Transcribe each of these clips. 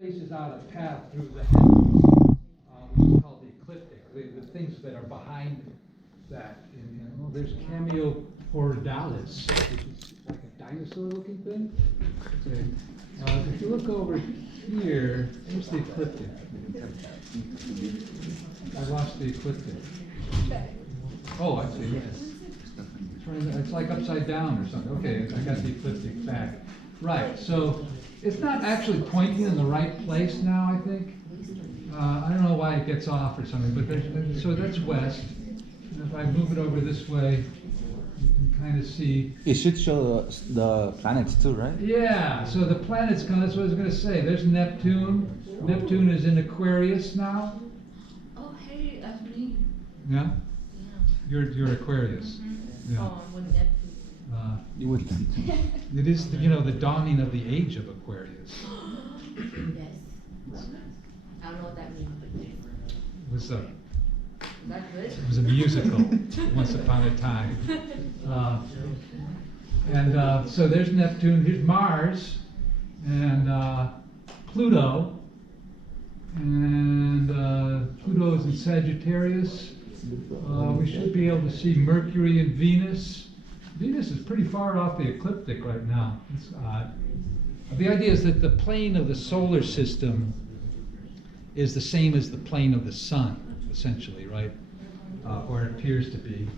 Traces out a path through the heaven, which is called the ecliptic, the things that are behind that. And there's Cameo horridalis, which is like a dinosaur-looking thing. Okay. If you look over here, here's the ecliptic. I lost the ecliptic. Oh, I see, yes. It's like upside down or something. Okay, I got the ecliptic back. Right, so it's not actually pointing in the right place now, I think. I don't know why it gets off or something, but so that's west. And if I move it over this way, you can kind of see. It should show the planets too, right? Yeah, so the planets, that's what I was going to say. There's Neptune. Neptune is in Aquarius now. Oh, hey, that's me. Yeah? Yeah. You're Aquarius. Mm-hmm. Yeah. Oh, I'm with Neptune. You wouldn't. It is, the dawning of the age of Aquarius. Yes. I don't know what that means, but yes. It was a, Is that good? it was a musical, once upon a time. So there's Neptune, here's Mars, and Pluto. And Pluto is in Sagittarius. We should be able to see Mercury and Venus. Venus is pretty far off the ecliptic right now. It's odd. The idea is that the plane of the solar system is the same as the plane of the sun, essentially, right? Or it appears to be.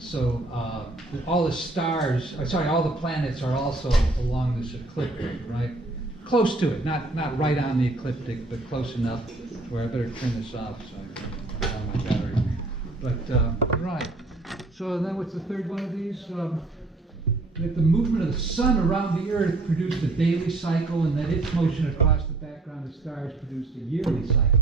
So all the stars, all the planets are also along this ecliptic, right? Close to it, not right on the ecliptic, but close enough where I better turn this off so I can on my battery. But, right. So then what's the third one of these? That the movement of the sun around the earth produced a daily cycle, and that its motion across the background of stars produced a yearly cycle.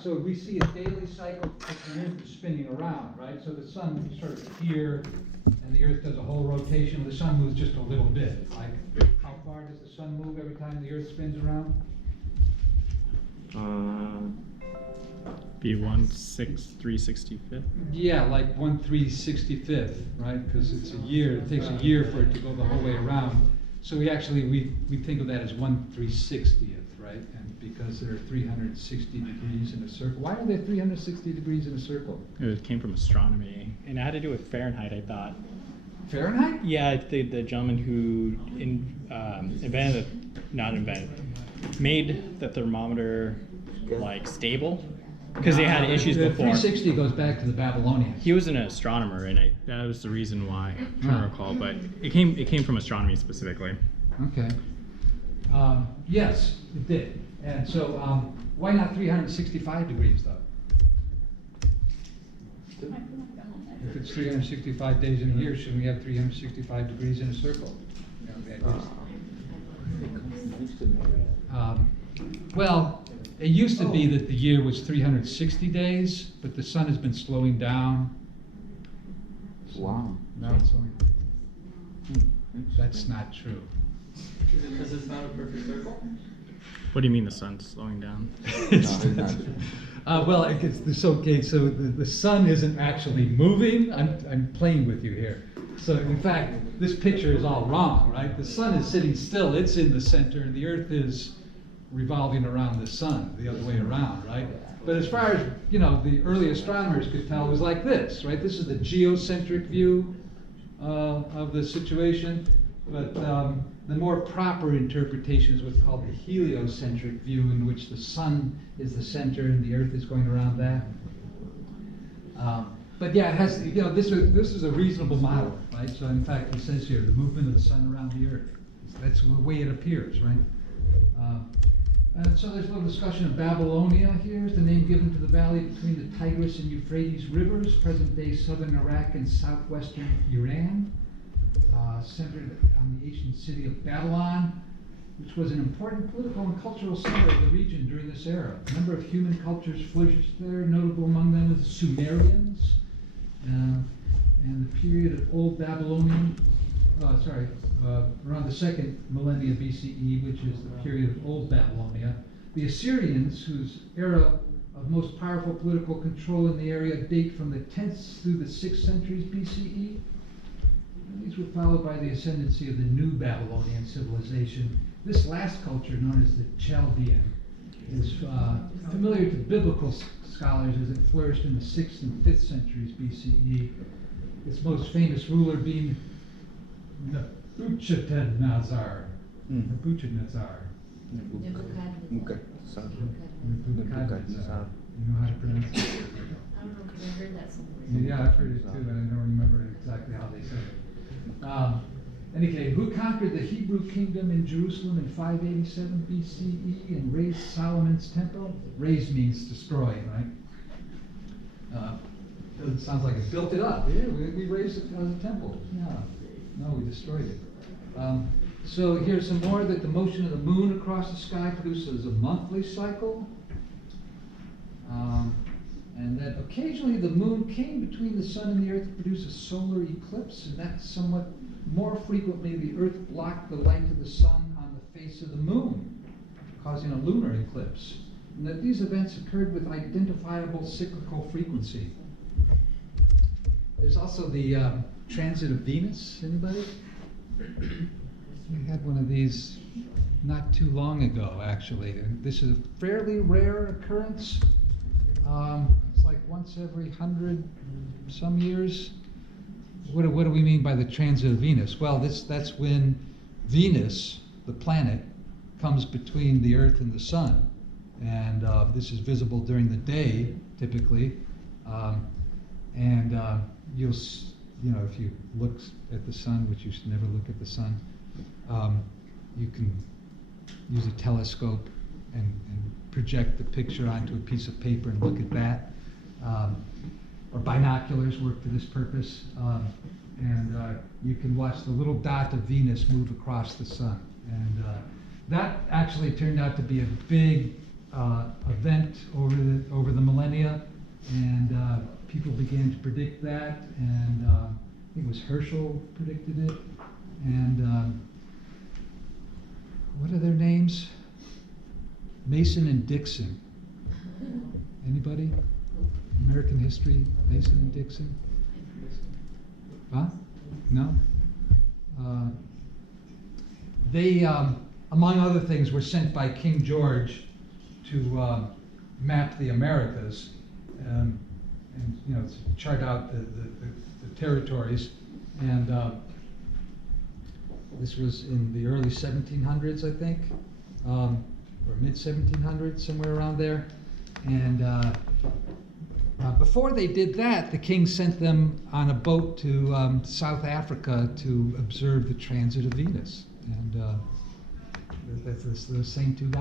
So we see a daily cycle because the earth is spinning around, right? So the sun is sort of here, and the earth does a whole rotation. The sun moves just a little bit. Like, how far does the sun move every time the earth spins around? Be 1/365th. Yeah, like 1/365th, right? Because it's a year. It takes a year for it to go the whole way around. So we think of that as 1/360th, right? And because there are 360 degrees in a circle. Why are there 360 degrees in a circle? It came from astronomy, and it had to do with Fahrenheit, I thought. Fahrenheit? Yeah, the gentleman who made the thermometer like stable, because they had issues the before. 360 goes back to the Babylonians. He was an astronomer, and that was the reason why. I'm trying to recall, but it came from astronomy specifically. Okay. Yes, it did. And so, why not 365 degrees, though? If it's 365 days in a year, shouldn't we have 365 degrees in a circle? Well, it used to be that the year was 360 days, but the sun has been slowing down. Wow. Now it's only. That's not true. Is it because it's not a perfect circle? What do you mean the sun's slowing down? Well, it's okay. So the sun isn't actually moving. I'm playing with you here. So in fact, this picture is all wrong, right? The sun is sitting still. It's in the center, and the Earth is revolving around the sun, the other way around, right? But as far as the early astronomers could tell, it was like this, right? This is the geocentric view of the situation. But the more proper interpretation is what's called the heliocentric view, in which the sun is the center and the Earth is going around that. But yeah, it has. This is a reasonable model, right? So in fact, it says here the movement of the sun around the Earth. That's the way it appears, right? And so there's a little discussion of Babylonia here. Is the name given to the valley between the Tigris and Euphrates rivers, present-day southern Iraq and southwestern Iran. Centered on the ancient city of Babylon, which was an important political and cultural center of the region during this era. A number of human cultures flourished there, notable among them was the Sumerians, and the period of Old Babylonian, around the second millennia BCE, which is the period of Old Babylonia. The Assyrians, whose era of most powerful political control in the area date from the 10th through the 6th centuries BCE. And these were followed by the ascendancy of the new Babylonian civilization. This last culture, known as the Chaldean, is familiar to biblical scholars as it flourished in the 6th and 5th centuries BCE. Its most famous ruler being Nebuchadnezzar. Nebuchadnezzar. Nebuchadnezzar. Nebuchadnezzar. You know how to pronounce it? I don't know, because I heard that somewhere. Yeah, I've heard it too, but I don't remember exactly how they said it. Anyway, who conquered the Hebrew kingdom in Jerusalem in 587 BCE and raised Solomon's temple? Raised means destroyed, right? It sounds like it built it up. Yeah, we raised it as a temple. Yeah. No, we destroyed it. So here's some more, that the motion of the moon across the sky produces a monthly cycle. And that occasionally the moon came between the sun and the earth to produce a solar eclipse, and that somewhat more frequently the earth blocked the light of the sun on the face of the moon, causing a lunar eclipse. And that these events occurred with identifiable cyclical frequency. There's also the transit of Venus. Anybody? We had one of these not too long ago, actually. This is a fairly rare occurrence. It's like once every 100 some years. What do we mean by the transit of Venus? Well, that's when Venus, the planet, comes between the Earth and the Sun, and this is visible during the day, typically. You'll, if you look at the sun, which you should never look at the sun, you can use a telescope and project the picture onto a piece of paper and look at that. Or binoculars work for this purpose. You can watch the little dot of Venus move across the sun. And that actually turned out to be a big event over the millennia. And people began to predict that. And I think it was Herschel predicted it. And what are their names? Mason and Dixon. Anybody? American history, Mason and Dixon? Huh? No? They, among other things, were sent by King George to map the Americas and to chart out the territories. And this was in the early 1700s, I think, or mid 1700s, somewhere around there. And before they did that, the king sent them on a boat to South Africa to observe the transit of Venus. And that's the same two guys.